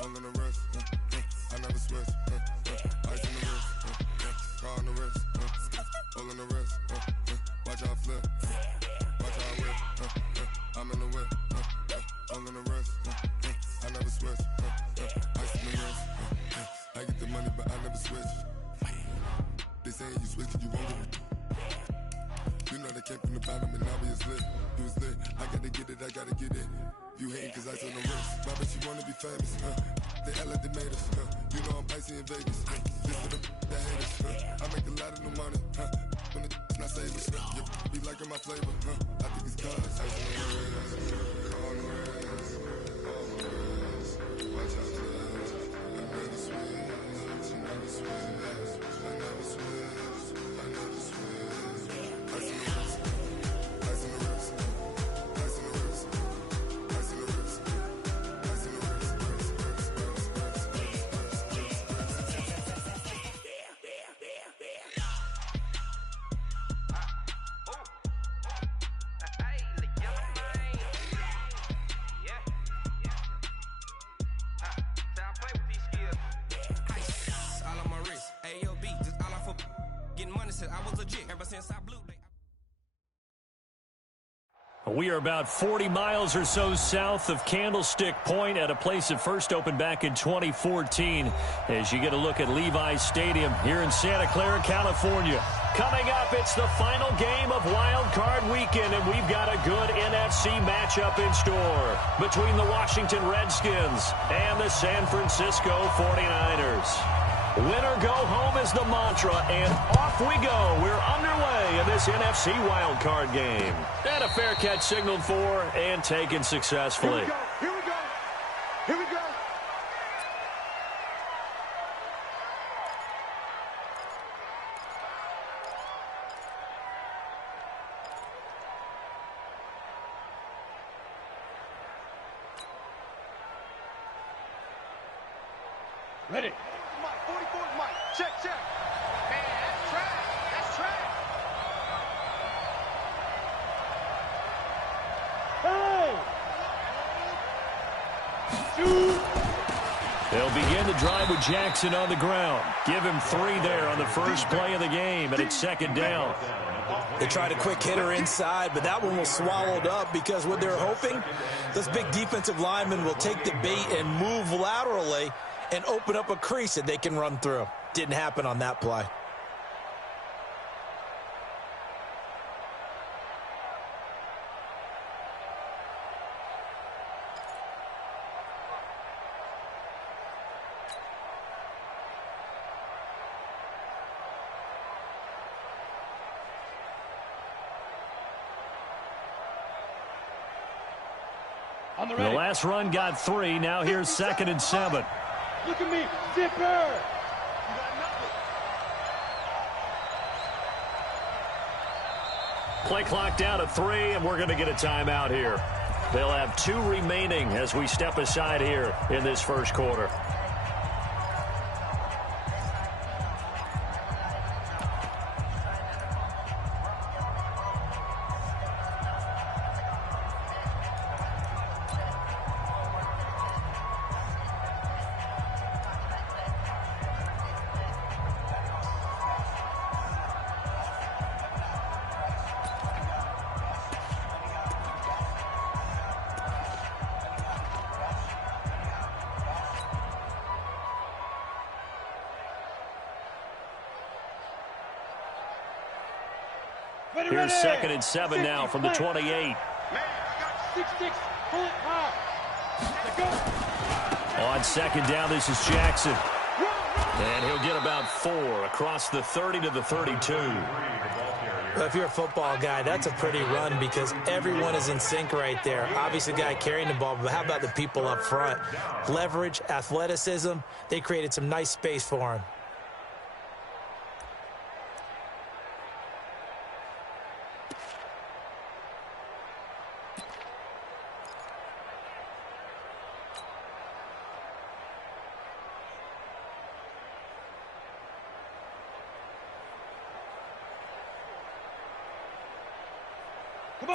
All in the wrist, I never switch. Ice in the wrist, car on the wrist. All in the wrist, watch how I flip. Watch how I whip. I'm in the whip. All in the wrist, I never switch. Ice in the wrist, I get the money but I never switch. They saying you switch 'cause you won't get it. You know they came from the bottom and now we is lit. You was lit, I gotta get it, I gotta get it. You hating 'cause ice on the wrist. My bitch, you wanna be famous, They act like they made us, You know I'm icy in Vegas, This for the that hate us, I make a lot of new money, When the not savers, be liking my flavor, I think it's cause ice on the wrist, on the wrist, on the wrist. Watch out, cuz I never switch, I never switch, I never switch, I never switch. Ice on the wrist, ice on the wrist, ice on the wrist, ice on the wrist, ice on the wrist. We are about 40 miles or so south of Candlestick Point at a place that first opened back in 2014 as you get a look at Levi's Stadium here in Santa Clara, California. Coming up, it's the final game of Wild Card Weekend, and we've got a good NFC matchup in store between the Washington Redskins and the San Francisco 49ers. Winner go home is the mantra, and off we go. We're underway in this NFC wildcard game. And a fair catch signaled for and taken successfully. Here we go. Here we go. Ready. Mike, 44's Mike. Check. Man, that's trash. That's trash. Hey! Shoot! They'll begin the drive with Jackson on the ground. Give him 3 there on the first play of the game, and it's second down. They tried a quick hitter inside, but that one was swallowed up because what they're hoping, this big defensive lineman will take the bait and move laterally and open up a crease that they can run through. Didn't happen on that play. The last run got 3. Now here's 2nd and 7. Look at me, Zipper! Play clock down to 3, and we're going to get a timeout here. They'll have 2 remaining as we step aside here in this first quarter. Here's 2nd and 7 now from the 28. Man, I got 6-6. Pull it high. On 2nd down, this is Jackson. And he'll get about 4 across the 30 to the 32. Well, if you're a football guy, that's a pretty run because everyone is in sync right there. Obviously, the guy carrying the ball, but how about the people up front? Leverage, athleticism, they created some nice space for him.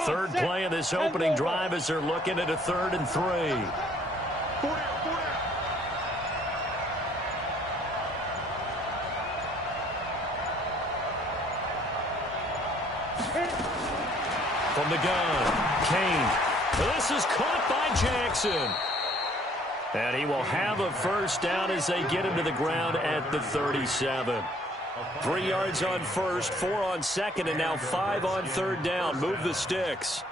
Third play of this opening drive as they're looking at a 3rd and 3. from the gun. Kane. This is caught by Jackson. And he will have a first down as they get him to the ground at the 37. 3 yards on first, 4 on second, and now 5 on third down. Move the sticks.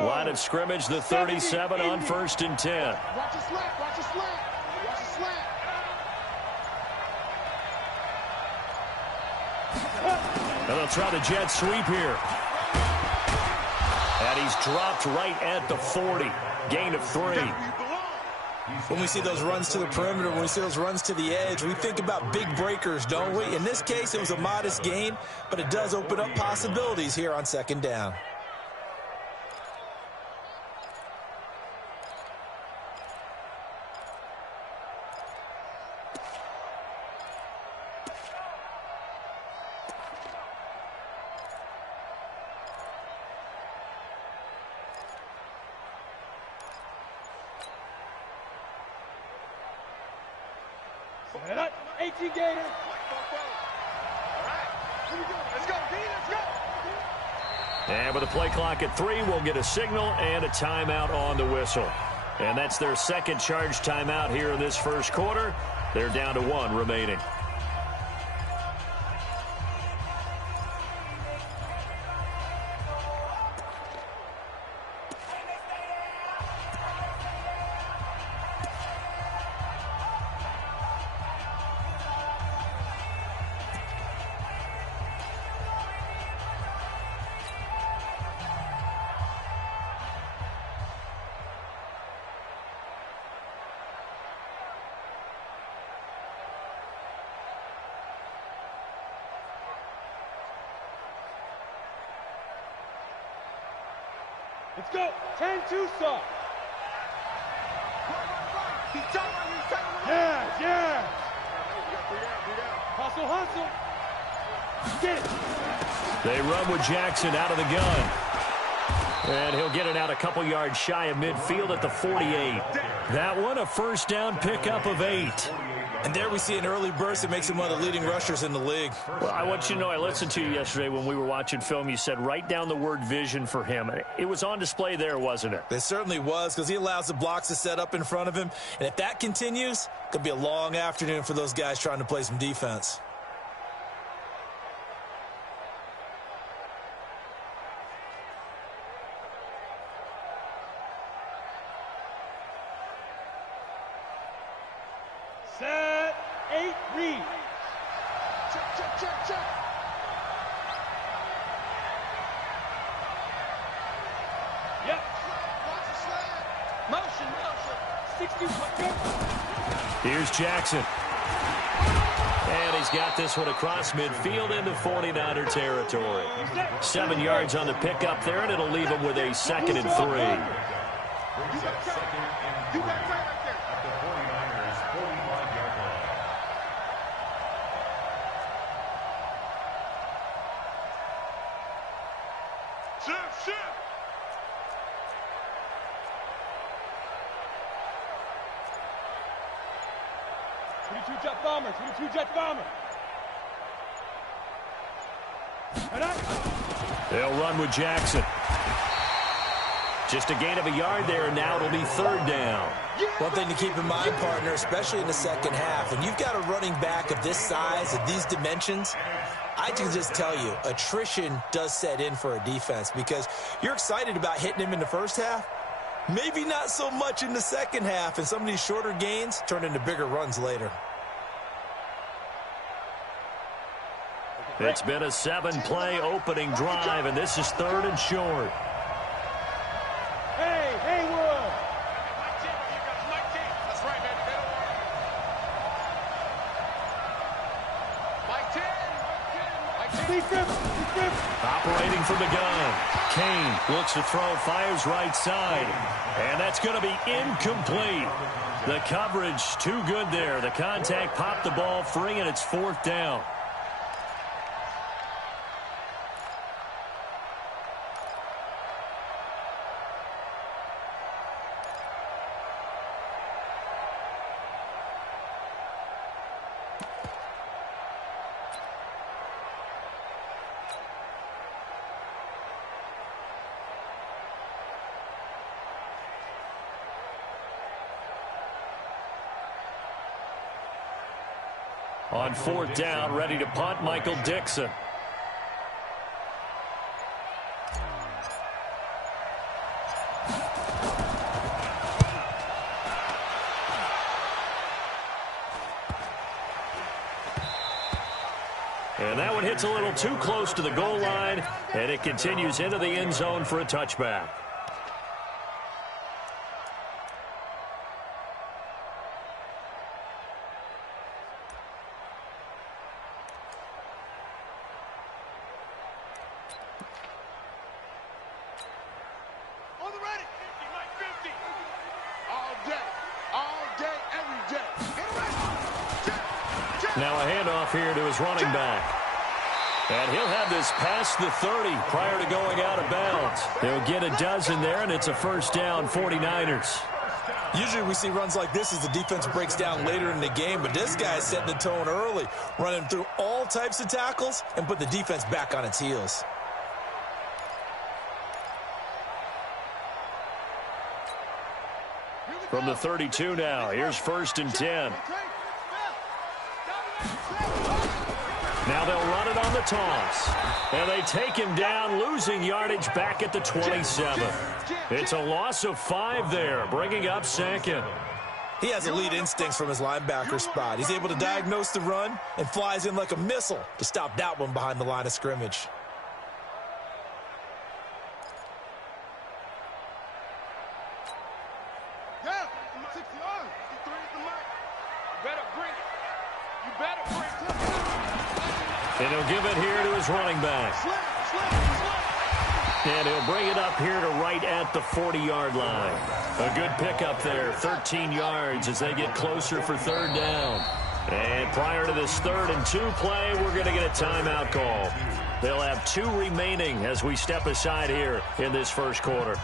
Line of scrimmage, the 37 on 1st and 10. Watch a slant, watch a slant, watch a slant. And they'll try the jet sweep here. And he's dropped right at the 40. Gain of 3. When we see those runs to the perimeter, when we see those runs to the edge, we think about big breakers, don't we? In this case, it was a modest gain, but it does open up possibilities here on 2nd down. Set up, 18 Gator. All right, here we go. Let's go, D, let's go. And with the play clock at 3, we'll get a signal and a timeout on the whistle. And that's their second charge timeout here in this first quarter. They're down to 1 remaining. Let's go. 10-2 stop. Yeah, yeah. Hustle, hustle. Get it. They run with Jackson out of the gun. And he'll get it out a couple yards shy of midfield at the 48. That one, a first down pickup of 8. And there we see an early burst that makes him one of the leading rushers in the league. Well, I want you to know, I listened to you yesterday when we were watching film. You said write down the word vision for him. It was on display there, wasn't it? It certainly was, because he allows the blocks to set up in front of him. And if that continues, it could be a long afternoon for those guys trying to play some defense. Set, 8, read. Check, check, check, check. Yep. Watch the slide. Motion, motion. 60. Here's Jackson. And he's got this one across midfield into 49er territory. 7 yards on the pickup there, and it'll leave him with a 2nd and 3. You got time right there. At the 49ers 45-yard line. Shift, shift. Jet bomber, 22 jet bomber. They'll run with Jackson. Just a gain of a yard there, and now it'll be 3rd down. One thing to keep in mind, partner, especially in the second half, when you've got a running back of this size, of these dimensions, I can just tell you, attrition does set in for a defense because you're excited about hitting him in the first half. Maybe not so much in the second half, and some of these shorter gains turn into bigger runs later. It's been a 7-play opening drive, and this is 3rd and short. Hey, Haywood! That's right, man. Mike 10. Operating from the gun. Kane looks to throw, fires right side. And that's going to be incomplete. The coverage too good there. The contact popped the ball free, and it's 4th down. On 4th down, ready to punt, Michael Dixon. And that one hits a little too close to the goal line, and it continues into the end zone for a touchback. Now a handoff here to his running back. And he'll have this past the 30 prior to going out of bounds. They'll get a dozen there, and it's a 1st down, 49ers. Usually we see runs like this as the defense breaks down later in the game, but this guy is setting the tone early, running through all types of tackles and put the defense back on its heels. From the 32 now, here's 1st and 10. Now they'll run it on the toss. And they take him down, losing yardage back at the 27. It's a loss of 5 there, bringing up 2nd. He has elite instincts from his linebacker spot. He's able to diagnose the run and flies in like a missile to stop that one behind the line of scrimmage. And he'll give it here to his running back. And he'll bring it up here to right at the 40-yard line. A good pickup there, 13 yards as they get closer for 3rd down. And prior to this 3rd and 2 play, we're going to get a timeout call. They'll have 2 remaining as we step aside here in this 1st quarter.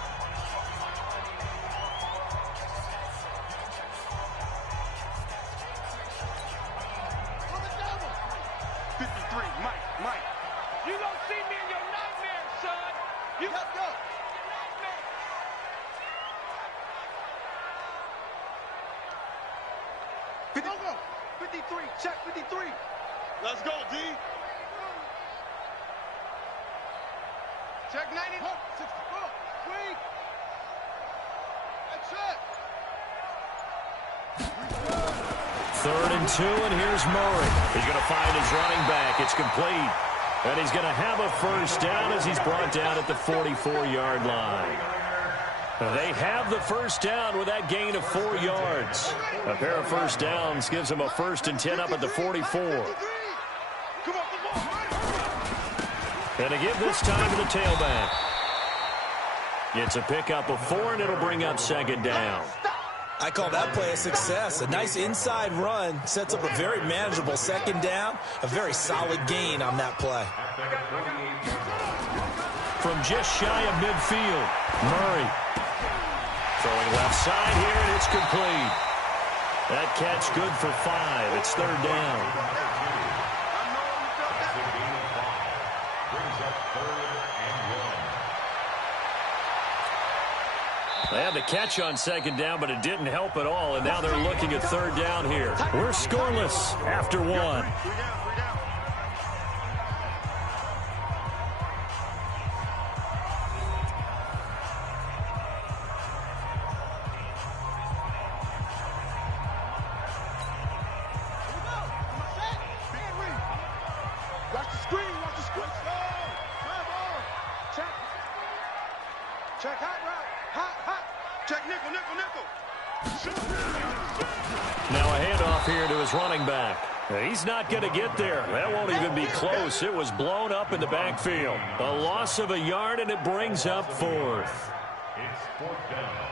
Check 53. Let's go, D. Check 90. 64. Wait. That's it. 3rd and 2, and here's Murray. He's going to find his running back. It's complete. And he's going to have a 1st down as he's brought down at the 44-yard line. They have the 1st down with that gain of 4 yards. A pair of 1st downs gives them a 1st and 10 up at the 44. And a give this time to the tailback. It's a pickup of 4, and it'll bring up 2nd down. I call that play a success. A nice inside run sets up a very manageable 2nd down. A very solid gain on that play. From just shy of midfield, Murray. Throwing left side here, and it's complete. That catch good for 5. It's 3rd down. They had the catch on 2nd down, but it didn't help at all, and now they're looking at 3rd down here. We're scoreless after 1. Check hot route. Hot. Check nickel. Now a handoff here to his running back. He's not going to get there. That won't even be close. It was blown up in the backfield. A loss of a yard, and it brings up fourth. It's fourth down.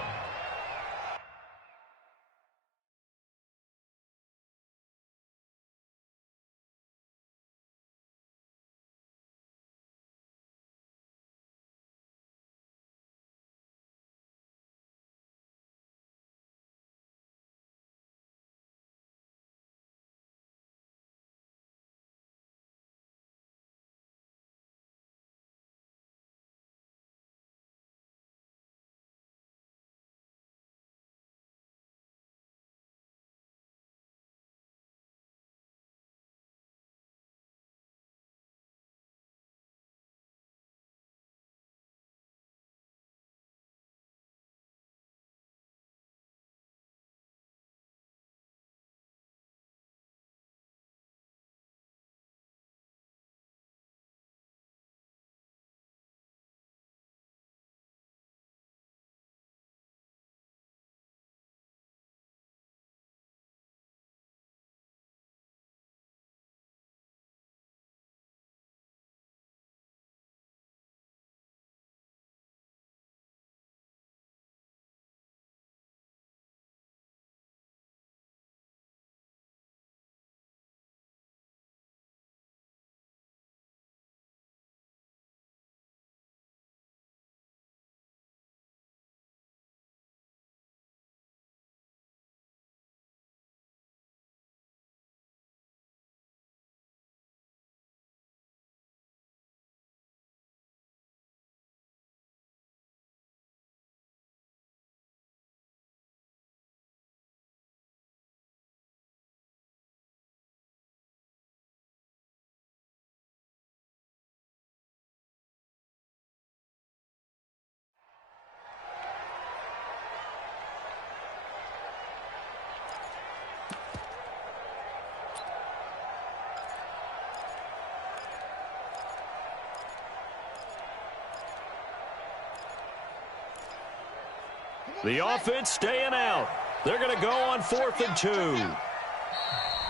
The offense staying out. They're going to go on 4th and 2.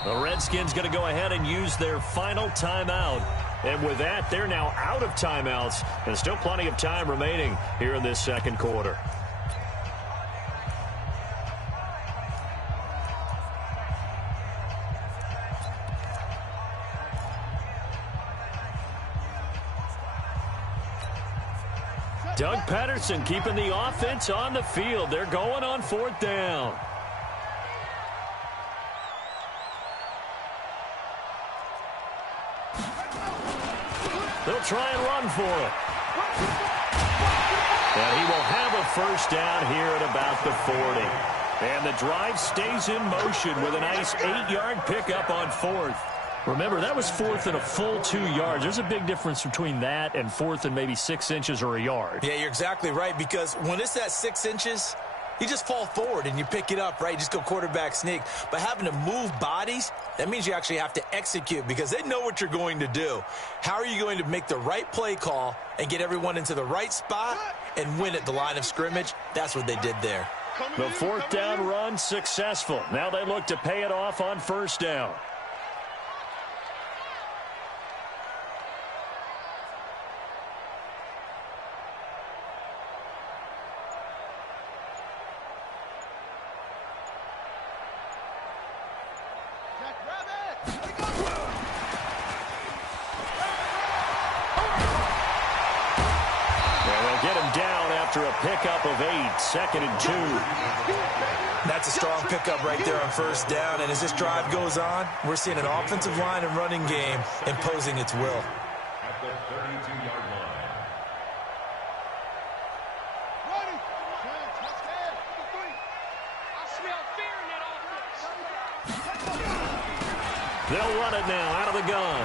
The Redskins going to go ahead and use their final timeout. And with that, they're now out of timeouts. And still plenty of time remaining here in this second quarter. Doug Patterson keeping the offense on the field. They're going on 4th down. They'll try and run for it. And he will have a first down here at about the 40. And the drive stays in motion with a nice 8-yard pickup on 4th. Remember, that was 4th and a full 2 yards. There's a big difference between that and 4th and maybe 6 inches or a yard. Yeah, you're exactly right, because when it's that 6 inches, you just fall forward and you pick it up, right? You just go quarterback sneak. But having to move bodies, that means you actually have to execute because they know what you're going to do. How are you going to make the right play call and get everyone into the right spot and win at the line of scrimmage? That's what they did there. The 4th down run successful. Now they look to pay it off on 1st down. After a pickup of 8, 2nd and 2. That's a strong pickup right there on 1st down. And as this drive goes on, we're seeing an offensive line and running game imposing its will. At the 32-yard line. They'll run it now out of the gun.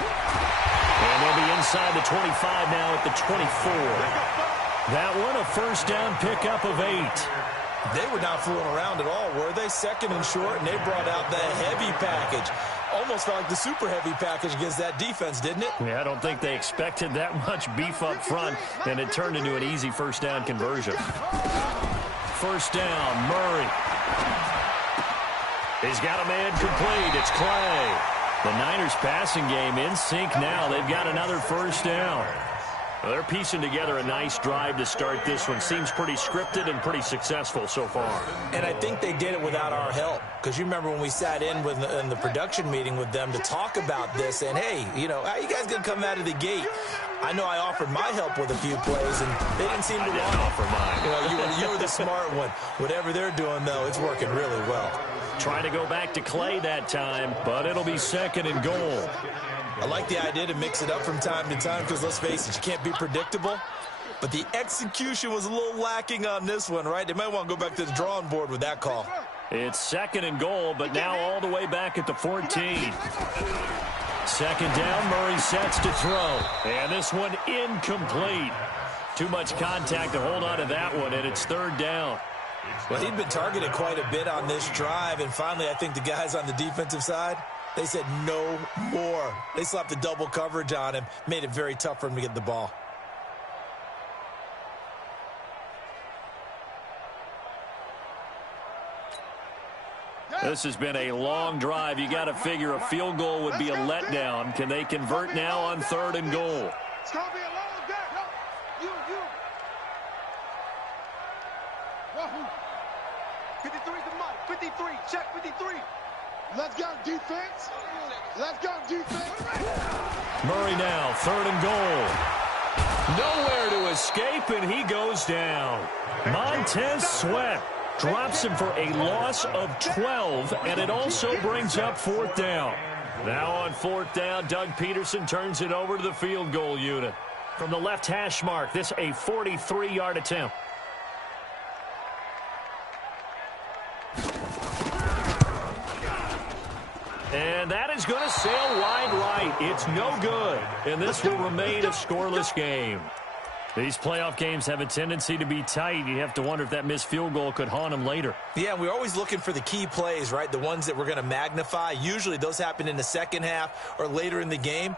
And they'll be inside the 25 now at the 24. That one, a 1st down pickup of 8. They were not fooling around at all, were they? 2nd and short, and they brought out the heavy package. Almost felt like the super heavy package against that defense, didn't it? Yeah, I don't think they expected that much beef up front, and it turned into an easy 1st down conversion. 1st down, Murray. He's got a man complete. It's Clay. The Niners passing game in sync now. They've got another first down. Well, they're piecing together a nice drive to start this one. Seems pretty scripted and pretty successful so far. And I think they did it without our help. Because you remember when we sat in the production meeting with them to talk about this, and hey, you know, how you guys going to come out of the gate? I know I offered my help with a few plays, and they didn't seem to want to offer mine. You know, you were the smart one. Whatever they're doing, though, it's working really well. Trying to go back to Clay that time, but it'll be 2nd and goal. I like the idea to mix it up from time to time because, let's face it, you can't be predictable. But the execution was a little lacking on this one, right? They might want to go back to the drawing board with that call. It's 2nd and goal, but now all the way back at the 14. 2nd down, Murray sets to throw. And this one incomplete. Too much contact to hold on to that one, and it's 3rd down. Well, he'd been targeted quite a bit on this drive, and finally I think the guys on the defensive side, they said no more. They slapped the double coverage on him, made it very tough for him to get the ball. This has been a long drive. You got to figure a field goal would be a letdown. Can they convert now on 3rd and goal? It's going to be a long day. You. Wahoo. 53 to Mike. 53. Check 53. Let's go, defense. Let's go, defense. Murray now, 3rd and goal. Nowhere to escape, and he goes down. Montez Sweat drops him for a loss of 12, and it also brings up 4th down. Now on 4th down, Doug Peterson turns it over to the field goal unit. From the left hash mark, this a 43-yard attempt. And that is going to sail wide right. It's no good, and this will remain a scoreless game. These playoff games have a tendency to be tight. You have to wonder if that missed field goal could haunt them later. Yeah, we're always looking for the key plays, right? The ones that we're going to magnify. Usually those happen in the second half or later in the game.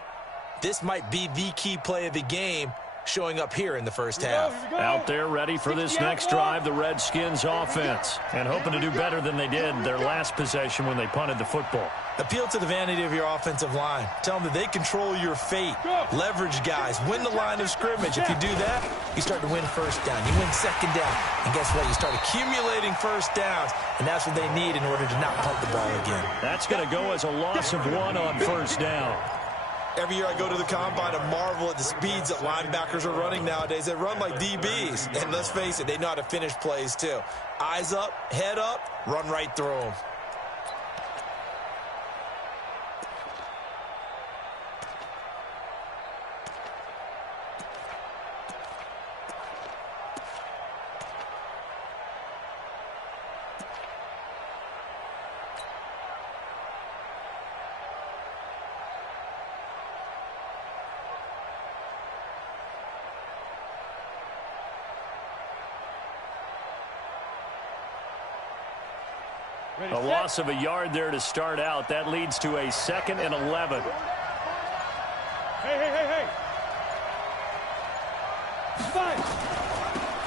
This might be the key play of the game showing up here in the first half. Out there ready for this next drive, the Redskins offense, and hoping to do better than they did their last possession when they punted the football. Appeal to the vanity of your offensive line. Tell them that they control your fate. Leverage guys. Win the line of scrimmage. If you do that, you start to win first down. You win 2nd down. And guess what? You start accumulating first downs, and that's what they need in order to not punt the ball again. That's going to go as a loss of 1 on 1st down. Every year I go to the combine and marvel at the speeds that linebackers are running nowadays. They run like DBs. And let's face it, they know how to finish plays too. Eyes up, head up, run right through them. A loss of a yard there to start out. That leads to a 2nd and 11. Hey. Fine.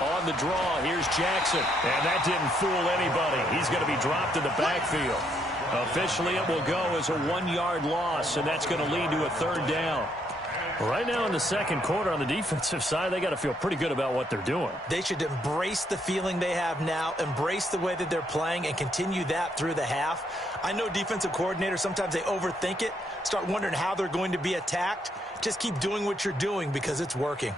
On the draw, here's Jackson. And that didn't fool anybody. He's going to be dropped in the backfield. Officially, it will go as a 1-yard loss, and that's going to lead to a 3rd down. Right now in the second quarter on the defensive side, they got to feel pretty good about what they're doing. They should embrace the feeling they have now, embrace the way that they're playing, and continue that through the half. I know defensive coordinators, sometimes they overthink it, start wondering how they're going to be attacked. Just keep doing what you're doing because it's working.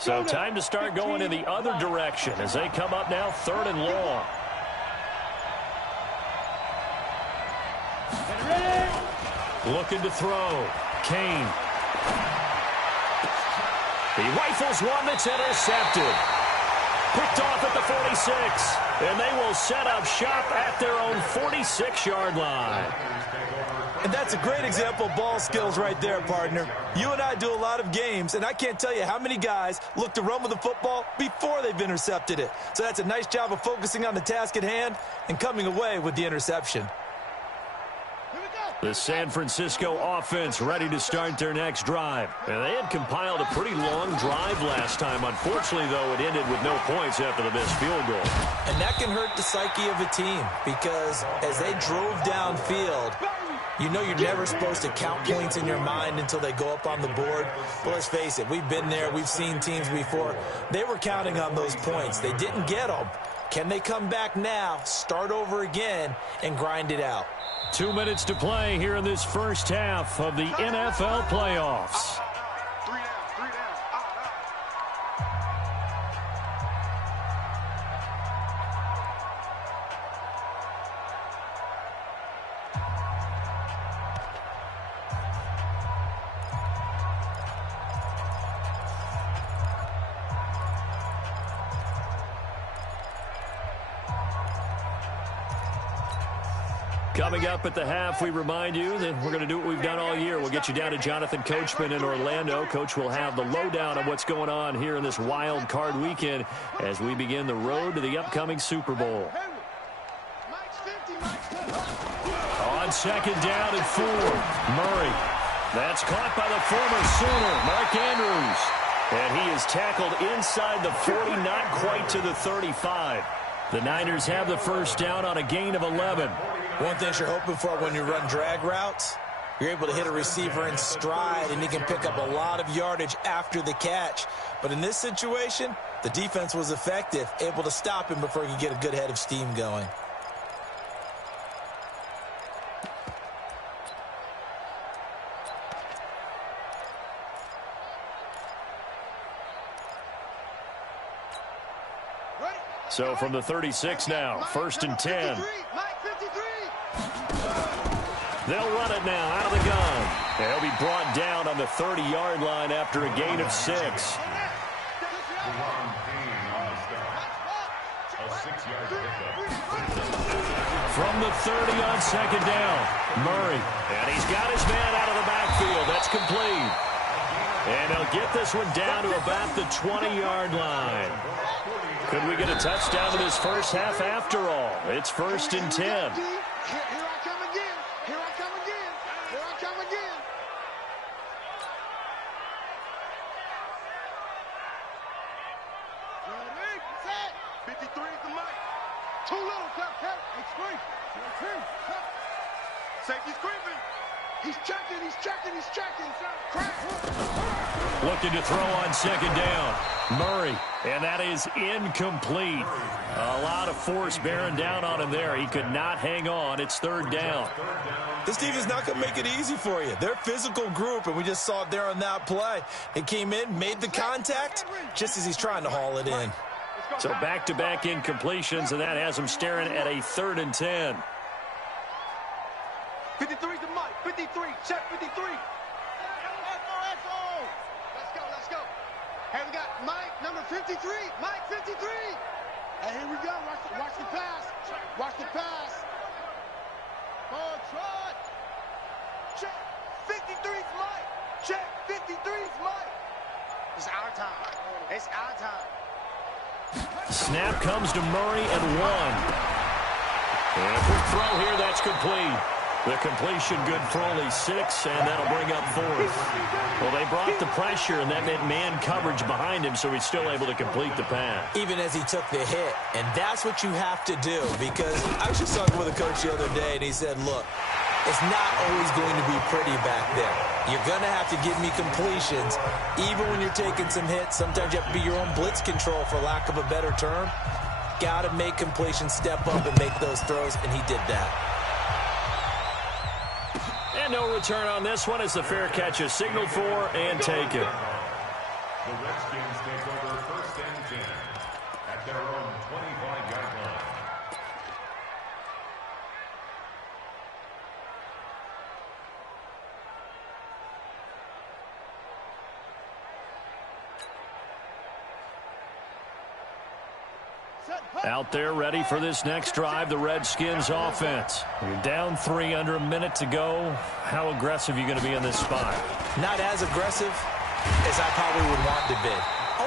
So time to start going in the other direction as they come up now 3rd and long. Looking to throw. Kane. He rifles one that's intercepted. Picked off at the 46. And they will set up shop at their own 46-yard line. And that's a great example of ball skills right there, partner. You and I do a lot of games, and I can't tell you how many guys look to run with the football before they've intercepted it. So that's a nice job of focusing on the task at hand and coming away with the interception. Here we go. The San Francisco offense ready to start their next drive. And they had compiled a pretty long drive last time. Unfortunately, though, it ended with no points after the missed field goal. And that can hurt the psyche of a team because as they drove downfield, you know you're never supposed to count points in your mind until they go up on the board. But let's face it, we've been there. We've seen teams before. They were counting on those points. They didn't get them. Can they come back now, start over again, and grind it out? 2 minutes to play here in this first half of the NFL playoffs. Coming up at the half, we remind you that we're going to do what we've done all year. We'll get you down to Jonathan Coachman in Orlando. Coach will have the lowdown on what's going on here in this wild card weekend as we begin the road to the upcoming Super Bowl. On second down and 4, Murray. That's caught by the former Sooner, Mark Andrews. And he is tackled inside the 40, not quite to the 35. The Niners have the first down on a gain of 11. One thing you're hoping for when you run drag routes, you're able to hit a receiver in stride, and he can pick up a lot of yardage after the catch. But in this situation, the defense was effective, able to stop him before he could get a good head of steam going. So from the 36 now, 1st and 10. They'll run it now out of the gun. And he'll be brought down on the 30-yard line after a gain of 6. From the 30 on second down, Murray. And he's got his man out of the backfield. That's complete. And he'll get this one down to about the 20-yard line. Could we get a touchdown in this first half after all? It's 1st and 10. Here I come again. Here I come again. Here I come again. Ready, set. 53 is the mic. Too little, cut. Hey, screen. Safety's creeping. He's checking. Crack. Looking to throw on second down. Murray, and that is incomplete. A lot of force bearing down on him there. He could not hang on. It's 3rd down. This team is not going to make it easy for you. They're a physical group, and we just saw it there on that play. It came in, made the contact, just as he's trying to haul it in. So back-to-back incompletions, and that has him staring at a 3rd and 10. 53's the mic. 53. Check 53. Let's go. Hey, we got Mike, number 53. Mike, 53. Hey, here we go. Watch the pass. Watch the pass. Ball trot. Check. 53's Mike. Check. 53's Mike. It's our time. Snap comes to Murray at 1. And a quick throw here. That's complete. The completion good for only 6, and that'll bring up 4th. Well, they brought the pressure, and that meant man coverage behind him, so he's still able to complete the pass. Even as he took the hit, and that's what you have to do, because I was just talking with a coach the other day, and he said, look, it's not always going to be pretty back there. You're going to have to give me completions, even when you're taking some hits. Sometimes you have to be your own blitz control, for lack of a better term. Got to make completions, step up, and make those throws, and he did that. And no return on this one as the fair catch is signaled for and taken. The Redskins take over 1st and 10 at their own 25-yard line. Out there ready for this next drive, the Redskins offense. You're down 3 under a minute to go. How aggressive are you going to be in this spot? Not as aggressive as I probably would want to be.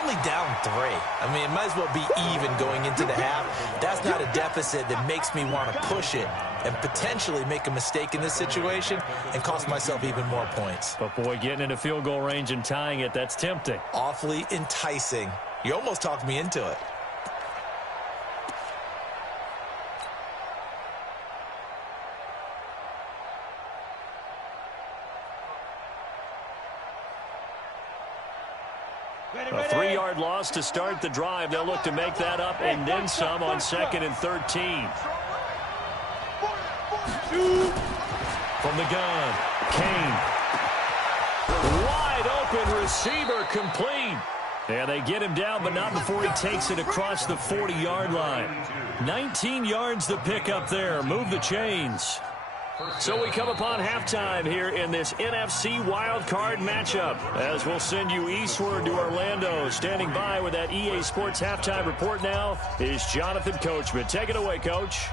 Only down 3. I mean, it might as well be even going into the half. That's not a deficit that makes me want to push it. and potentially make a mistake in this situation and cost myself even more points. But, boy, getting into field goal range and tying it, that's tempting. Awfully enticing. You almost talked me into it. A 3-yard loss to start the drive. They'll look to make that up and then some on 2nd and 13. From the gun, Kane. Wide open receiver, complete. And they get him down, but not before he takes it across the 40-yard line. 19 yards to pick up there. Move the chains. So we come upon halftime here in this NFC wildcard matchup, as we'll send you eastward to Orlando. Standing by with that EA Sports halftime report now is Jonathan Coachman. Take it away, Coach.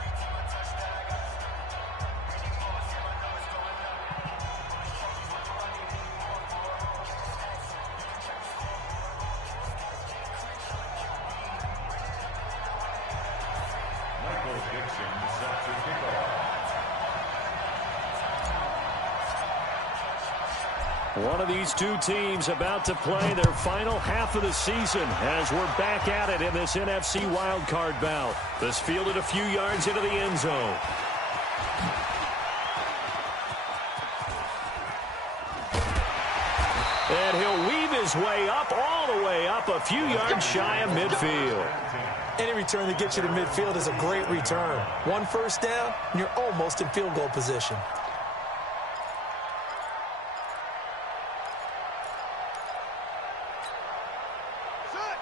One of these two teams about to play their final half of the season as we're back at it in this NFC wildcard bout. This fielded a few yards into the end zone. And he'll weave his way up, all the way up, a few yards shy of midfield. Any return that gets you to midfield is a great return. One first down, and you're almost in field goal position.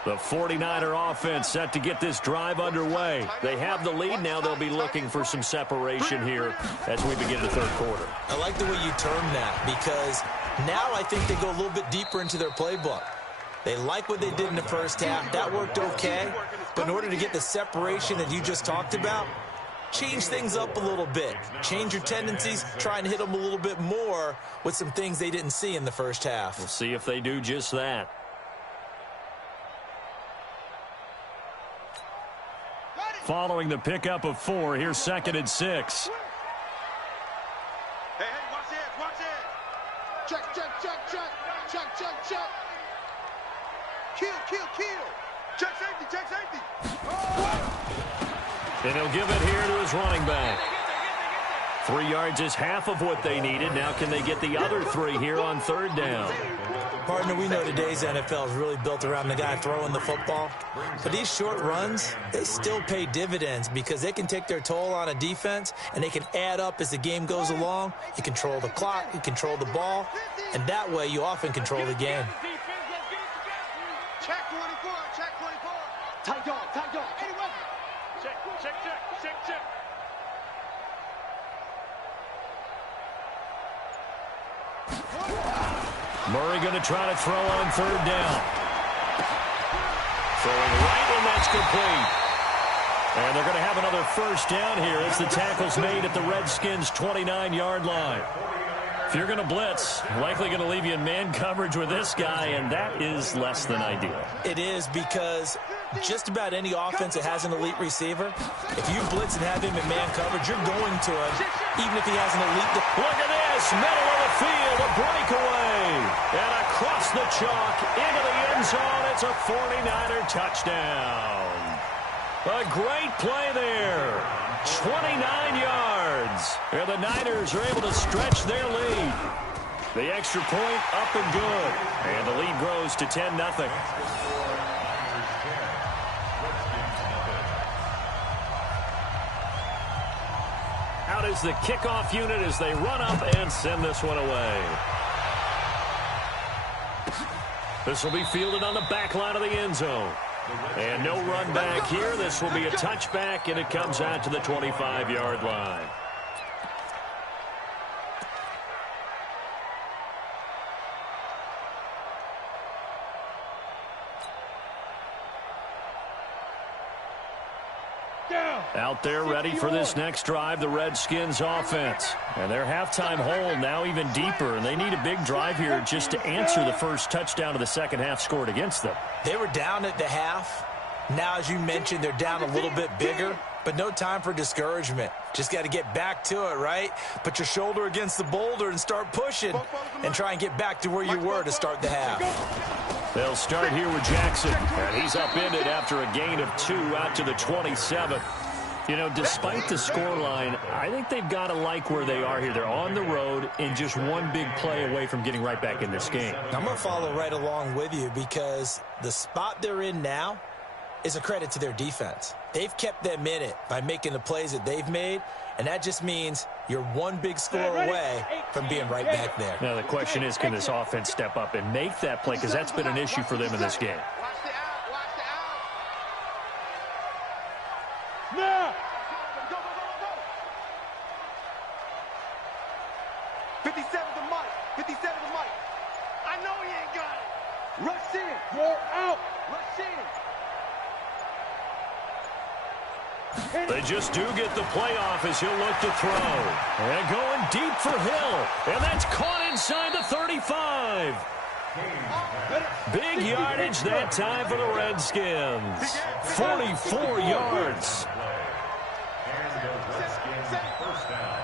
The 49er offense set to get this drive underway. They have the lead. Now they'll be looking for some separation here as we begin the third quarter. I like the way you term that, because now I think they go a little bit deeper into their playbook. They like what they did in the first half. That worked okay. But in order to get the separation that you just talked about, change things up a little bit. Change your tendencies. Try and hit them a little bit more with some things they didn't see in the first half. We'll see if they do just that. Following the pickup of 4, here's 2nd and 6. Hey, watch this, watch this. Check, check, check, check. Check, check, check. Kill, kill, kill. Check safety, check safety. Oh. And he'll give it here to his running back. 3 yards is half of what they needed. Now can they get the other 3 here on 3rd down? Partner, we know today's NFL is really built around the guy throwing the football. But these short runs, they still pay dividends because they can take their toll on a defense and they can add up as the game goes along. You control the clock, you control the ball, and that way you often control the game. Check 24, check 24. Tight dog, tight dog. Any weapon. Check, check, check, check, check. Murray going to try to throw on 3rd down. Throwing right, and that's complete. And they're going to have another first down here as the tackle's made at the Redskins' 29-yard line. If you're going to blitz, likely going to leave you in man coverage with this guy, and that is less than ideal. It is, because just about any offense that has an elite receiver, if you blitz and have him in man coverage, you're going to him, even if he has an elite. Look at this, middle of the field, a breakaway. And across the chalk, into the end zone, it's a 49er touchdown. A great play there. 29 yards. And the Niners are able to stretch their lead. The extra point up and good. And the lead grows to 10-0. Out is the kickoff unit as they run up and send this one away. This will be fielded on the back line of the end zone. And no run back here. This will be a touchback, and it comes out to the 25-yard line. Out there ready for this next drive, the Redskins offense. And their halftime hole now even deeper, and they need a big drive here just to answer the first touchdown of the second half scored against them. They were down at the half. Now, as you mentioned, they're down a little bit bigger. but no time for discouragement. Just got to get back to it, right? Put your shoulder against the boulder and start pushing and try and get back to where you were to start the half. They'll start here with Jackson, and he's upended after a gain of 2 out to the 27. You know, despite the scoreline, I think they've got to like where they are here. They're on the road and just one big play away from getting right back in this game. I'm going to follow right along with you because the spot they're in now is a credit to their defense. They've kept them in it by making the plays that they've made, and that just means you're one big score away from being right back there. Now, the question is, can this offense step up and make that play? Because that's been an issue for them in this game. Watch the out. Watch the out. Now. Go, go, go, go, go. 57 to Mike. 57 to Mike. I know he ain't got it. Rush in. You're out. Rush in. They just do get the playoff as he'll look to throw. And going deep for Hill. And that's caught inside the 35. Big yardage that time for the Redskins. 44 yards. And the Redskins first down.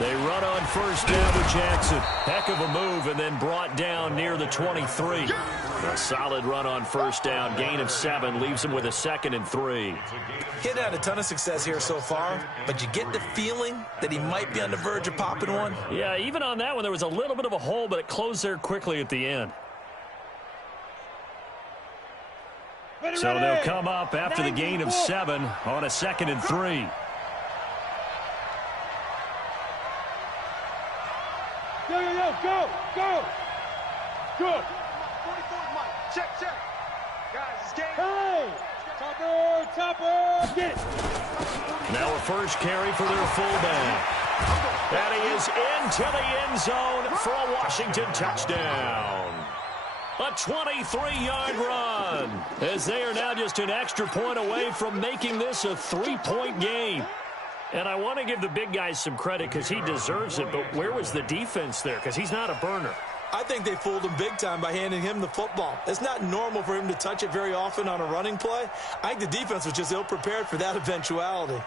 They run on first down with Jackson. Heck of a move and then brought down near the 23. A solid run on first down. Gain of 7 leaves him with a 2nd and 3. He hadn't had a ton of success here so far, but you get the feeling that he might be on the verge of popping one. Yeah, even on that one, there was a little bit of a hole, but it closed there quickly at the end. So they'll come up after the gain of 7 on a 2nd and 3. Go. Good. 44 Mike. Check. Guys, it's game. Hey! Topper. Get it. Now a first carry for their fullback. And he is into the end zone for a Washington touchdown. A 23-yard run, as they are now just an extra point away from making this a 3-point game. And I want to give the big guy some credit because he deserves it, but where was the defense there? Because he's not a burner. I think they fooled him big time by handing him the football. It's not normal for him to touch it very often on a running play. I think the defense was just ill-prepared for that eventuality.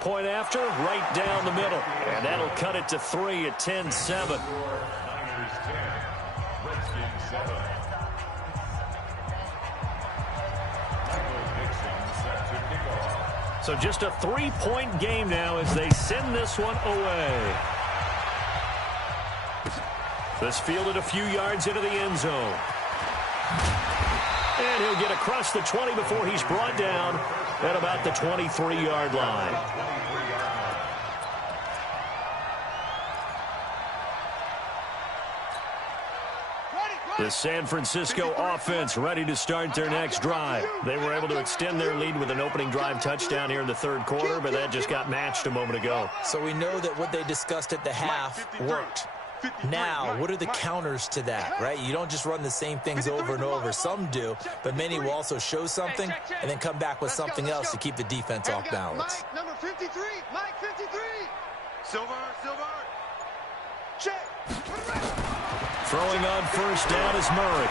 Point after, right down the middle. And that'll cut it to 3 at 10-7. Niners 10, Redskins 7. Michael Dixon set to kick off. So just a 3-point game now as they send this one away. This fielded a few yards into the end zone. And he'll get across the 20 before he's brought down at about the 23-yard line. The San Francisco offense ready to start their next drive. They were able to extend their lead with an opening drive touchdown here in the third quarter, but that just got matched a moment ago. So we know that what they discussed at the half worked. Now, what are the counters to that, right? You don't just run the same things over and over. Some do, but many will also show something and then come back with something else to keep the defense off balance. Mike, number 53. Mike, 53. Silver. Check. Throwing on first down is Murray.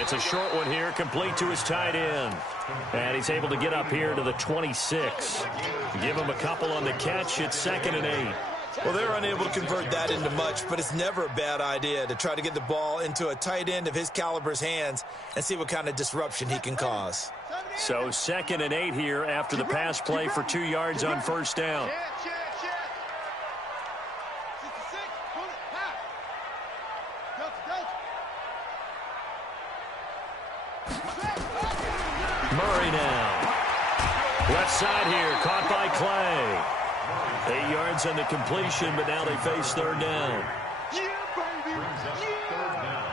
It's a short one here, complete to his tight end. And he's able to get up here to the 26. Give him a couple on the catch. It's 2nd and 8. Well, they're unable to convert that into much, but it's never a bad idea to try to get the ball into a tight end of his caliber's hands and see what kind of disruption he can cause. So 2nd and 8 here after the pass play for 2 yards on first down. Check. 66. Pull it. Pass. Murray now. Left side here, caught by Clay. 8 yards on the completion, but now they face third down. Yeah, baby. Brings up third down.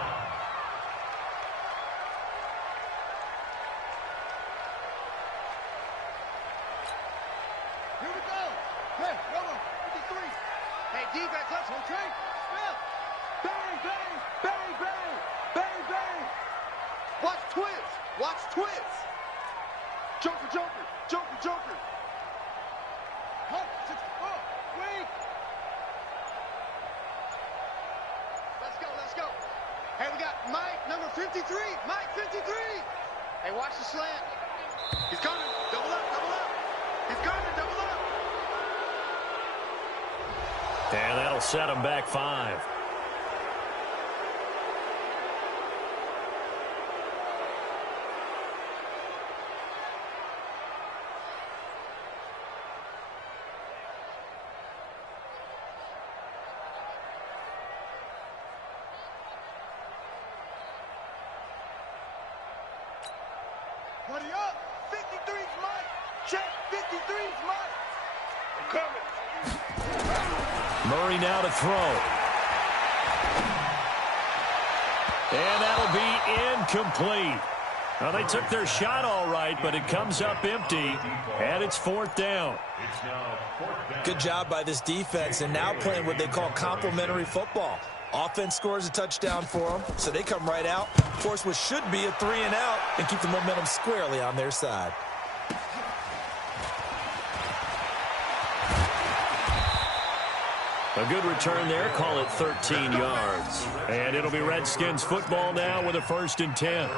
Here we go. Hey, 53. Hey, defense, let's go, Trey. Smith. Bang, bang, bang, bang, bang, bang. Watch twins. Watch twins. Joker, Joker, Joker, Joker. Wait. Let's go. Hey, we got Mike, number 53. Mike, 53. Hey, watch the slant. He's coming. Double up. He's coming. Double up. And that'll set him back 5. Buddy up. 53's Mike. Check. 53's Mike. I'm coming. Murray now to throw. And that'll be incomplete. Well, they took their shot all right, but it comes up empty, and it's 4th down. Good job by this defense, and now playing what they call complementary football. Offense scores a touchdown for them, so they come right out, force what should be a 3-and-out, and keep the momentum squarely on their side. A good return there, call it 13 yards. And it'll be Redskins football now with a 1st and 10.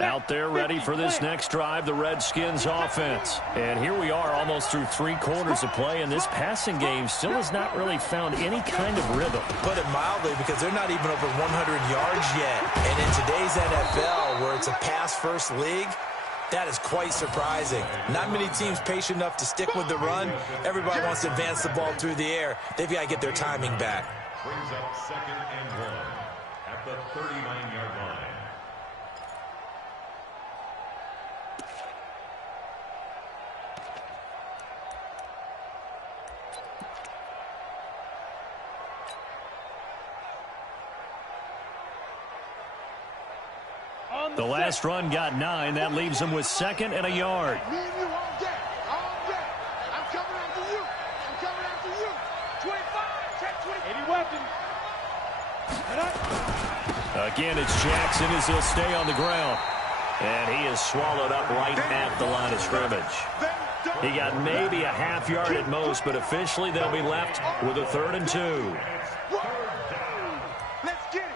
Out there ready for this next drive, the Redskins offense. And here we are almost through 3 quarters of play, and this passing game still has not really found any kind of rhythm. Put it mildly, because they're not even over 100 yards yet. And in today's NFL, where it's a pass-first league, that is quite surprising. Not many teams patient enough to stick with the run. Everybody wants to advance the ball through the air. They've got to get their timing back. Brings up 2nd and 1 at the 39-yard line. The last run got 9. That leaves them with 2nd and a yard. Me and you all day. All day. I'm coming after you. I'm coming after you. 25. Check 20. 80 weapons. Again, it's Jackson as he'll stay on the ground. And he is swallowed up right at the line of scrimmage. He got maybe a half yard at most, but officially they'll be left with a 3rd and 2. Let's get it.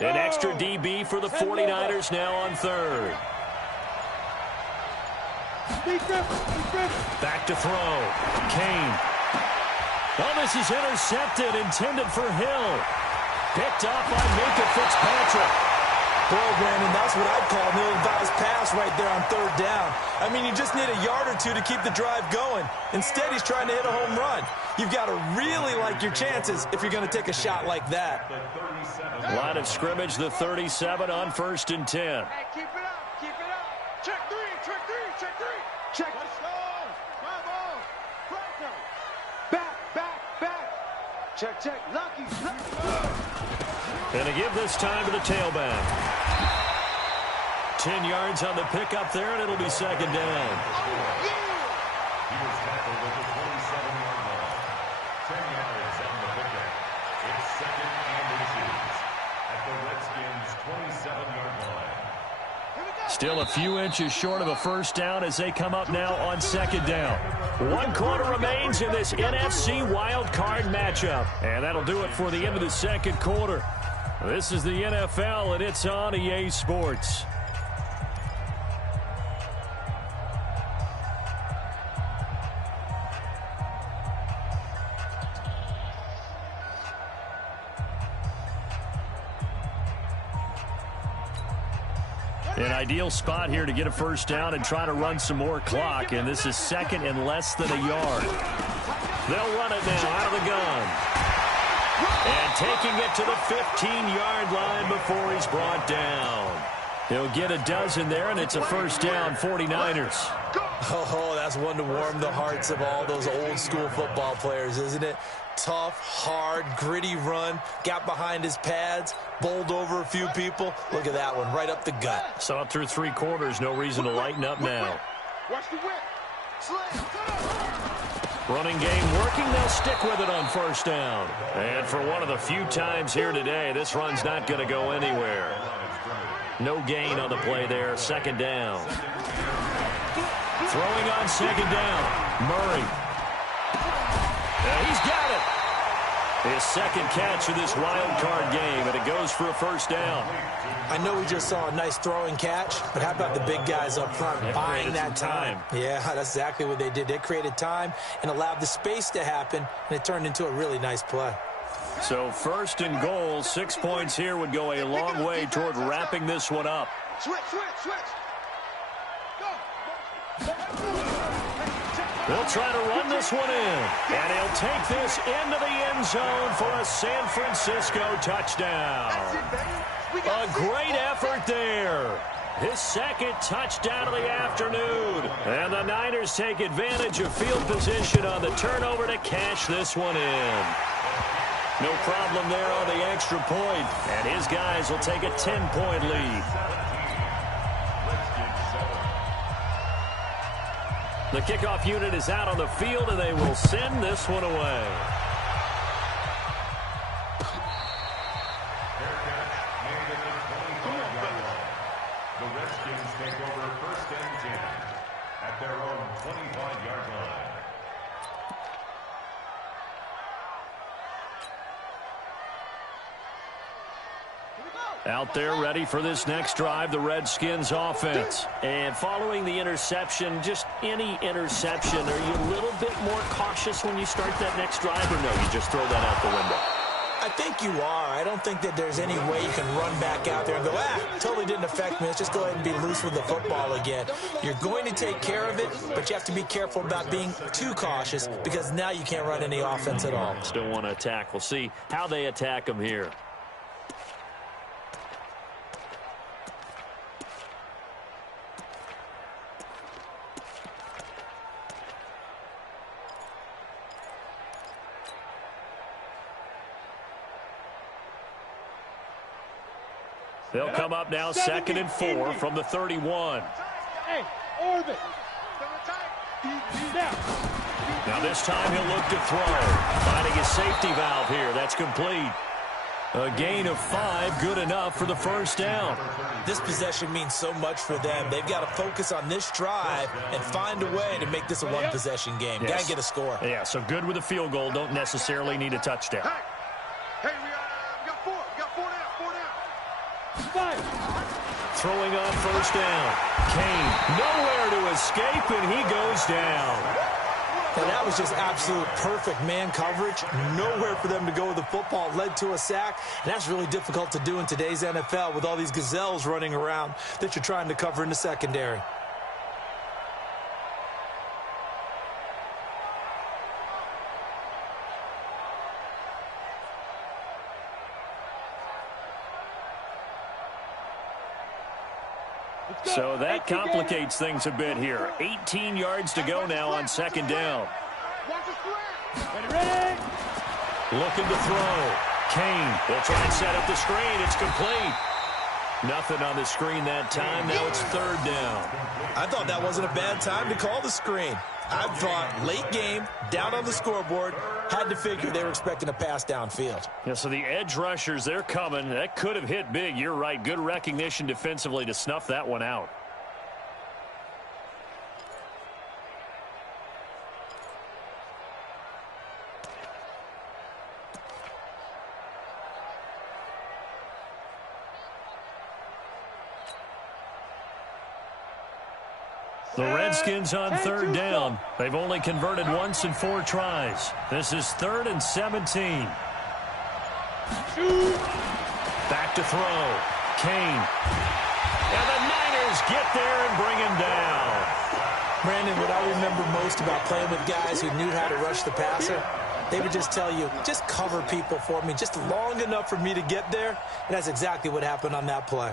An extra DB for the 49ers now on 3rd. Back to throw. Kane. Oh, this is intercepted, intended for Hill. Picked off by Minka Fitzpatrick. Boy, Brandon, that's what I'd call an ill-advised pass right there on 3rd down. I mean, you just need a yard or two to keep the drive going. Instead, he's trying to hit a home run. You've got to really like your chances if you're going to take a shot like that. Line of scrimmage, the 37 on 1st and 10. Hey, keep it up. Keep it up. Check 3. Check 3. Check 3. Check. Let's go. Bravo. Franco. Back. Check. Lucky. And to give this time to the tailback. 10 yards on the pickup there, and it'll be 2nd down. He was tackled at the 27-yard line. 10 yards on the pickup. It's 2nd and inches at the Redskins' 27-yard line. Still a few inches short of a 1st down as they come up now on 2nd down. 1 quarter remains in this NFC wild card matchup. And that'll do it for the end of the 2nd quarter. This is the NFL, and it's on EA Sports. An ideal spot here to get a first down and try to run some more clock, and this is second and less than a yard. They'll run it now out of the gun. And taking it to the 15-yard line before he's brought down. He'll get a dozen there, and it's a first down, 49ers. Oh, that's one to warm the hearts of all those old-school football players, isn't it? Tough, hard, gritty run, got behind his pads, bowled over a few people. Look at that one, right up the gut. Saw it through 3 quarters, no reason to lighten up now. Watch the whip. Running game working, they'll stick with it on first down. And for one of the few times here today, this run's not going to go anywhere. No gain on the play there, second down. Throwing on second down, Murray. He's got it. His second catch of this wild card game, and it goes for a first down. I know we just saw a nice throwing catch, but how about the big guys up front buying that time? Yeah, that's exactly what they did. They created time and allowed the space to happen, and it turned into a really nice play. So first and goal, 6 points here would go a long way toward wrapping this one up. Switch. Go. They'll try to run this one in, and he'll take this into the end zone for a San Francisco touchdown. A great effort there. His second touchdown of the afternoon. And the Niners take advantage of field position on the turnover to cash this one in. No problem there on the extra point, and his guys will take a 10-point lead. The kickoff unit is out on the field, and they will send this one away. The Redskins take over first and 10 at their own 25-yard line. Out there ready for this next drive, the Redskins offense. And following the interception, just any interception, are you a little bit more cautious when you start that next drive, or no, you just throw that out the window? I think you are. I don't think that there's any way you can run back out there and go, totally didn't affect me. Let's just go ahead and be loose with the football again. You're going to take care of it, but you have to be careful about being too cautious because now you can't run any offense at all. Still want to attack. We'll see how they attack them here. They'll come up now, 2nd and 4 from the 31. Hey, orbit. Now this time he'll look to throw. Finding his safety valve here. That's complete. A gain of 5, good enough for the first down. This possession means so much for them. They've got to focus on this drive and find a way to make this a one-possession game. Yes. Got to get a score. Yeah, so good with a field goal. Don't necessarily need a touchdown. Hey, we got 4. We got 4 down. 4 down. Throwing on first down. Kane nowhere to escape, and he goes down. And that was just absolute perfect man coverage. Nowhere for them to go with the football. Led to a sack. And that's really difficult to do in today's NFL with all these gazelles running around that you're trying to cover in the secondary. So that complicates things a bit here. 18 yards to go now on second down. Looking to throw. Kane will try and set up the screen. It's complete. Nothing on the screen that time. Now it's 3rd down. I thought that wasn't a bad time to call the screen. I thought late game, down on the scoreboard, had to figure they were expecting a pass downfield. Yeah, so the edge rushers, they're coming. That could have hit big. You're right. Good recognition defensively to snuff that one out. The Redskins on third down. They've only converted once in 4 tries. This is 3rd and 17. Back to throw. Kane. And the Niners get there and bring him down. Brandon, what I remember most about playing with guys who knew how to rush the passer, they would just tell you, just cover people for me, just long enough for me to get there. And that's exactly what happened on that play.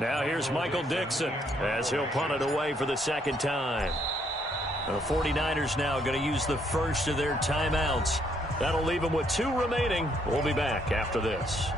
Now here's Michael Dixon as he'll punt it away for the 2nd time. The 49ers now going to use the first of their timeouts. That'll leave them with 2 remaining. We'll be back after this.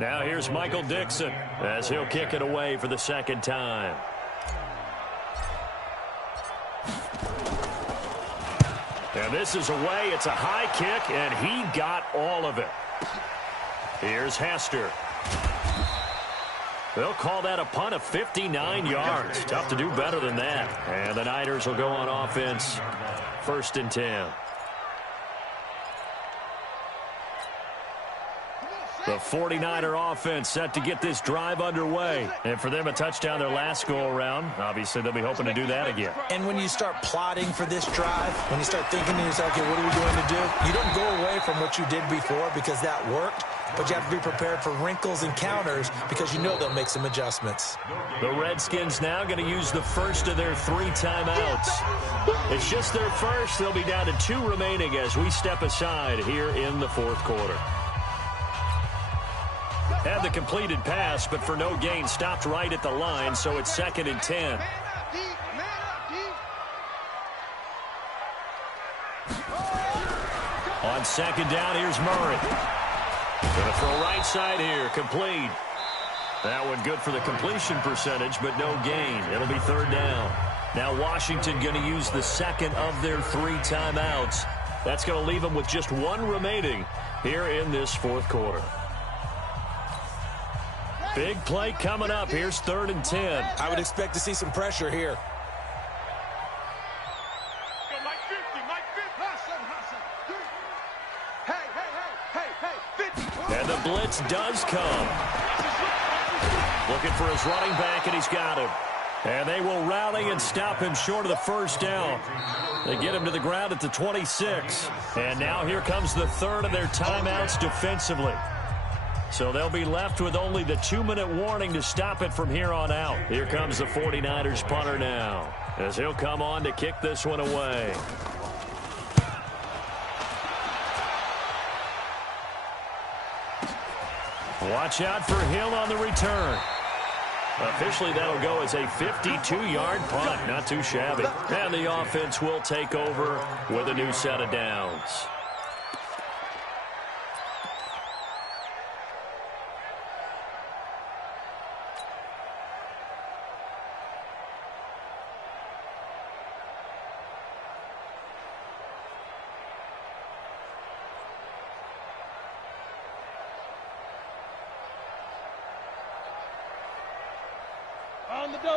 Now here's Michael Dixon as he'll kick it away for the 2nd time. And this is away. It's a high kick, and he got all of it. Here's Hester. They'll call that a punt of 59 yards. Tough to do better than that. And the Niners will go on offense. 1st and 10. The 49er offense set to get this drive underway. And for them, a touchdown their last go-around. Obviously, they'll be hoping to do that again. And when you start plotting for this drive, when you start thinking to yourself, okay, what are we going to do? You don't go away from what you did before because that worked. But you have to be prepared for wrinkles and counters because you know they'll make some adjustments. The Redskins now going to use the first of their 3 timeouts. It's just their first. They'll be down to 2 remaining as we step aside here in the 4th quarter. Had the completed pass, but for no gain, stopped right at the line, so it's 2nd and 10. On 2nd down, here's Murray. Going to throw right side here, complete. That one good for the completion percentage, but no gain. It'll be 3rd down. Now Washington going to use the 2nd of their 3 timeouts. That's going to leave them with just 1 remaining here in this 4th quarter. Big play coming up. Here's 3rd and 10. I would expect to see some pressure here. And the blitz does come. Looking for his running back, and he's got him. And they will rally and stop him short of the 1st down. They get him to the ground at the 26. And now here comes the 3rd of their timeouts defensively. So they'll be left with only the 2-minute warning to stop it from here on out. Here comes the 49ers punter now as he'll come on to kick this one away. Watch out for Hill on the return. Officially, that'll go as a 52-yard punt. Not too shabby. And the offense will take over with a new set of downs.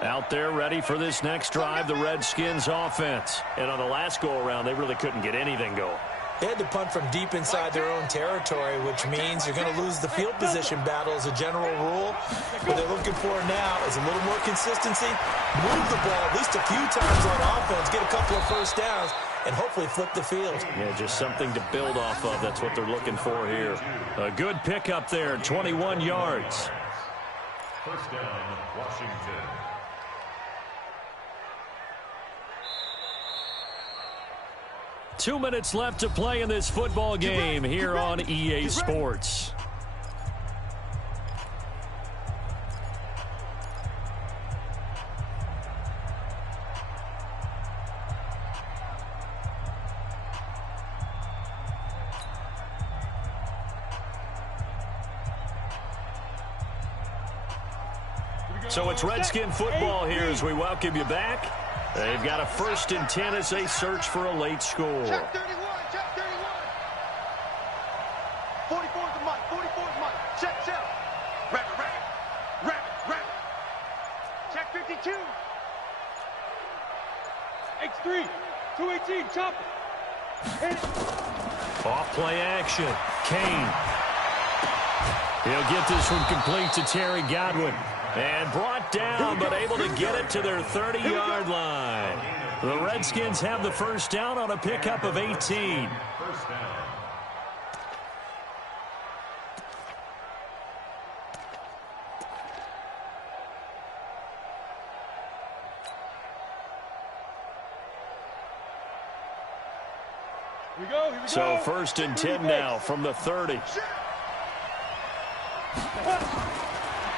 Out there ready for this next drive, the Redskins offense. And on the last go-around, they really couldn't get anything going. They had to punt from deep inside their own territory, which means you're going to lose the field position battle as a general rule. What they're looking for now is a little more consistency, move the ball at least a few times on offense, get a couple of 1st downs, and hopefully flip the field. Yeah, just something to build off of. That's what they're looking for here. A good pickup there, 21 yards. First down, Washington. Two minutes left to play in this football game here on EA Sports. So it's Redskin football here as we welcome you back. They've got a 1st and 10 as they search for a late score. Check 31, check 31. 44 is the mic, 44 is the mic. Check, check. Rabbit, rabbit, rabbit, rabbit. Check 52. X3, 218, chop it. Off play action. Kane. He'll get this one complete to Terry Godwin. And brought down, but able to get it to their 30-yard line. The Redskins have the first down on a pickup of 18. First down. Here we go, So 1st and 10 now from the 30.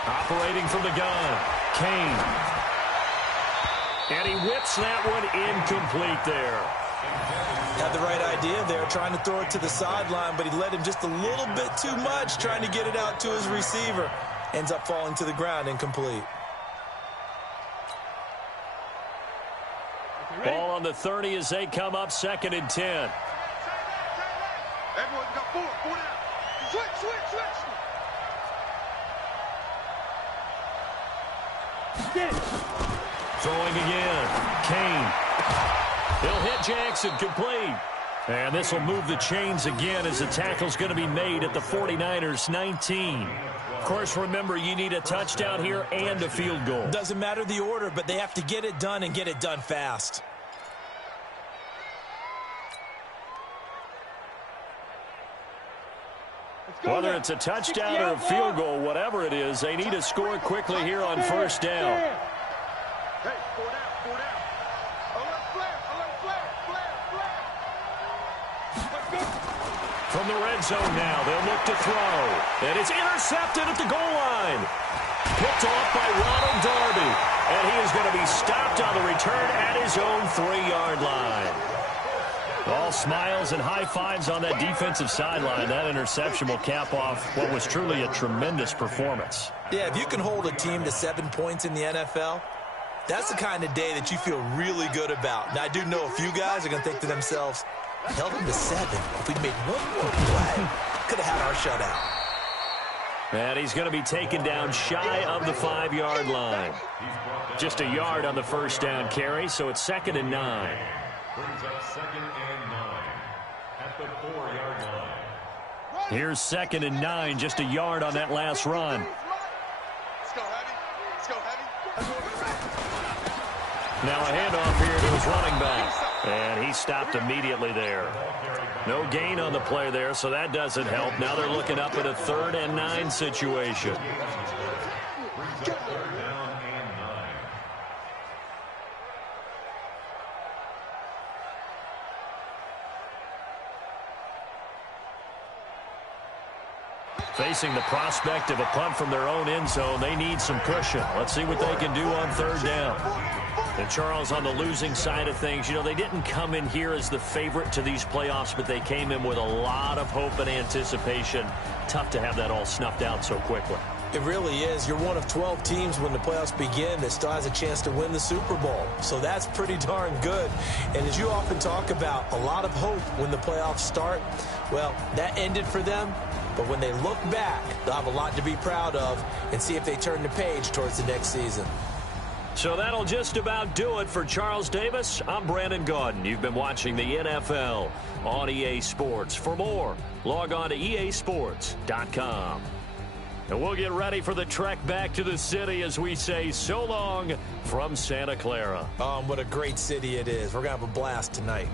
Operating from the gun, Kane. And he whips that one incomplete there. Had the right idea there, trying to throw it to the sideline, but he led him just a little bit too much, trying to get it out to his receiver. Ends up falling to the ground, incomplete. Ball on the 30 as they come up 2nd and 10. Everyone's got four down. Switch. Throwing again. Kane. He'll hit Jackson complete. And this will move the chains again as the tackle's going to be made at the 49ers 19. Of course, remember, you need a touchdown here and a field goal. Doesn't matter the order, but they have to get it done and get it done fast. Whether it's a touchdown or a field goal, whatever it is, they need to score quickly here on 1st down. Hey, four down. Alert flare. Let's go. From the red zone now, they'll look to throw. And it's intercepted at the goal line. Picked off by Ronald Darby. And he is going to be stopped on the return at his own 3-yard line. All smiles and high fives on that defensive sideline. That interception will cap off what was truly a tremendous performance. Yeah, if you can hold a team to 7 points in the NFL, that's the kind of day that you feel really good about. Now, I do know a few guys are going to think to themselves, held them to 7. If we'd made one more play, could have had our shutout. And he's going to be taken down shy of the 5-yard line. Just a yard on the first down carry, so it's 2nd and 9. Brings up 2nd and 9 at the 4-yard line. Here's 2nd and 9, just a yard on that last run. Let's go heavy. Now a handoff here to his running back. And he stopped immediately there. No gain on the play there, so that doesn't help. Now they're looking up at a 3rd and 9 situation. Facing the prospect of a punt from their own end zone, they need some cushion. Let's see what they can do on 3rd down. And Charles, on the losing side of things, you know, they didn't come in here as the favorite to these playoffs, but they came in with a lot of hope and anticipation. Tough to have that all snuffed out so quickly. It really is. You're one of 12 teams when the playoffs begin that still has a chance to win the Super Bowl. So that's pretty darn good. And as you often talk about, a lot of hope when the playoffs start. Well, that ended for them. But when they look back, they'll have a lot to be proud of and see if they turn the page towards the next season. So that'll just about do it for Charles Davis. I'm Brandon Gaudin. You've been watching the NFL on EA Sports. For more, log on to easports.com. And we'll get ready for the trek back to the city as we say so long from Santa Clara. What a great city it is. We're going to have a blast tonight.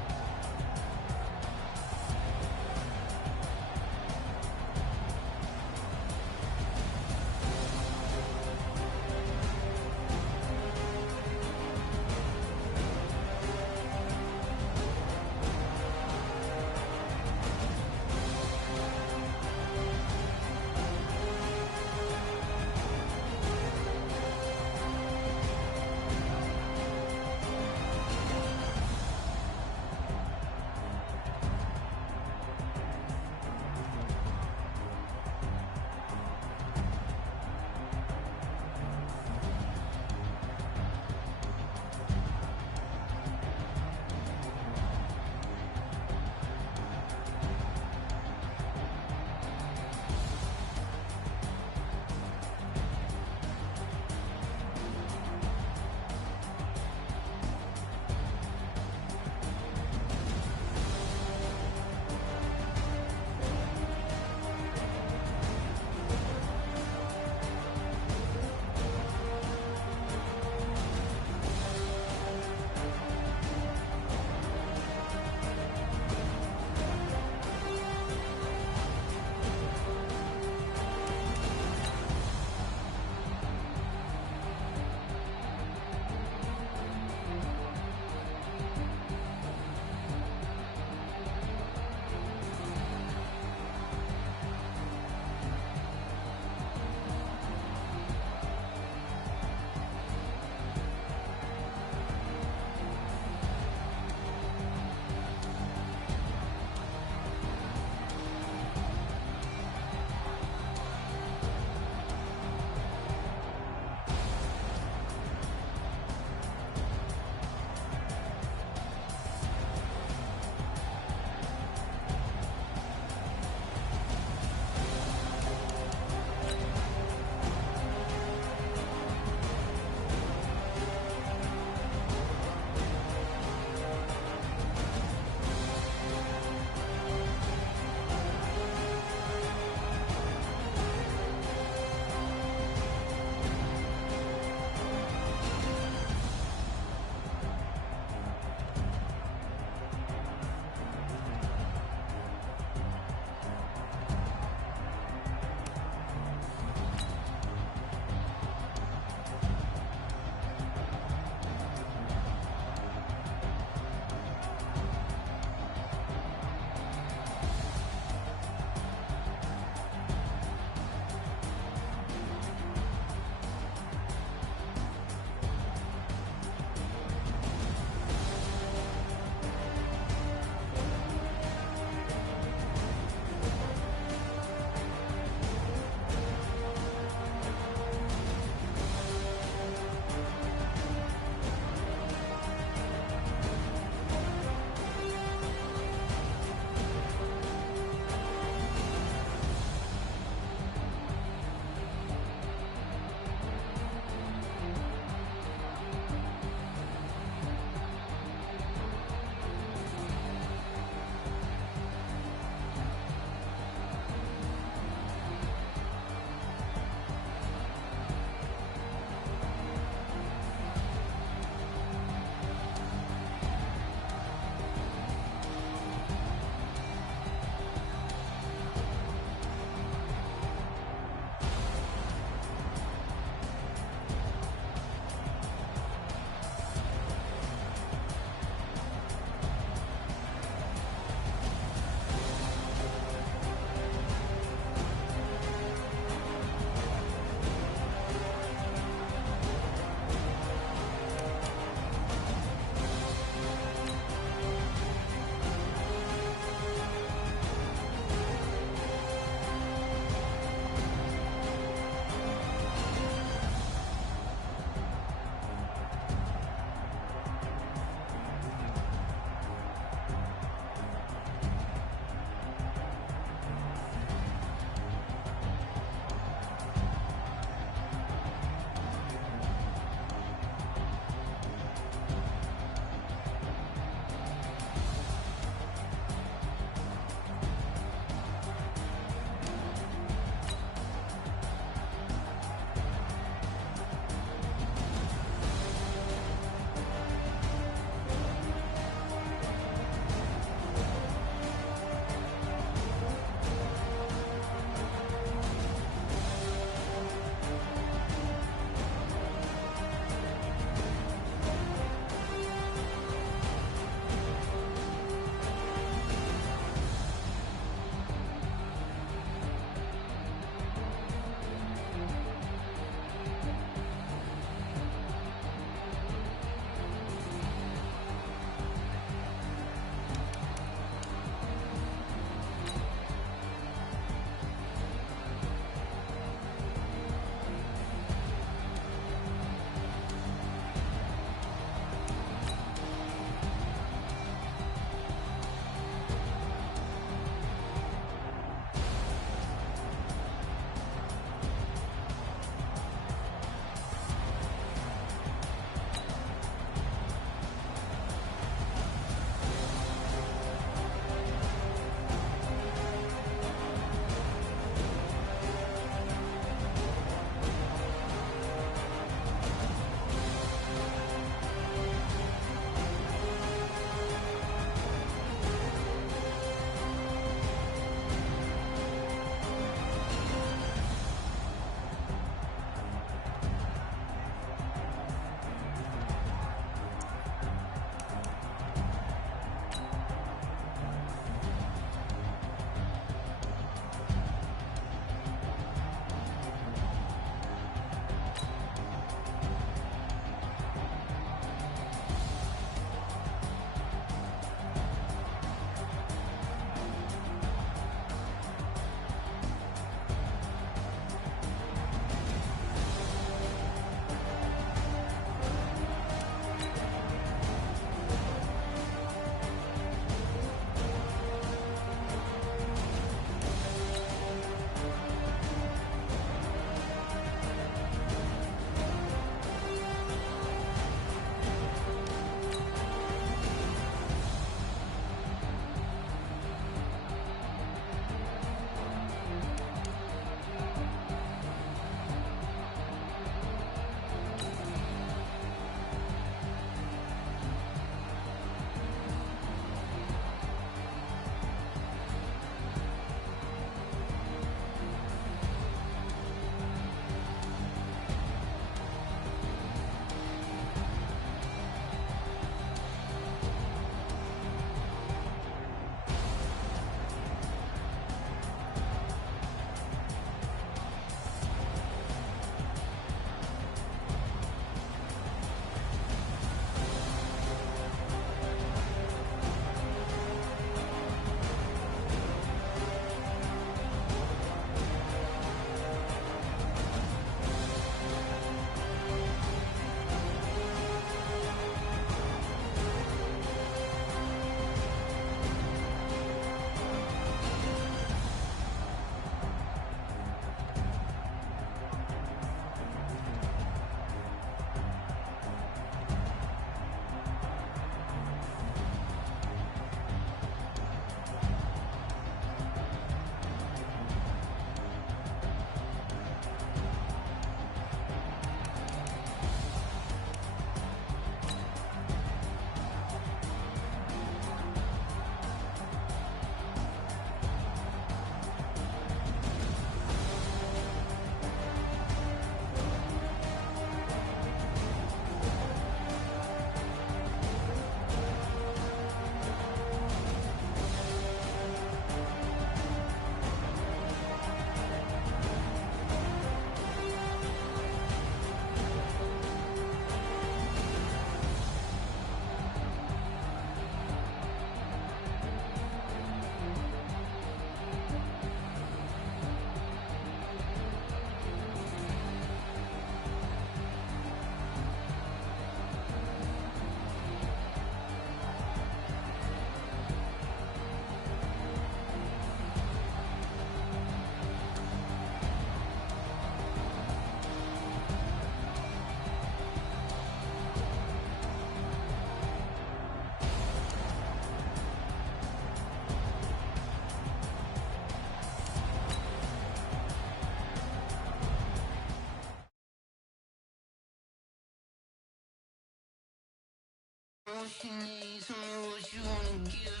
what you need, tell me what you wanna give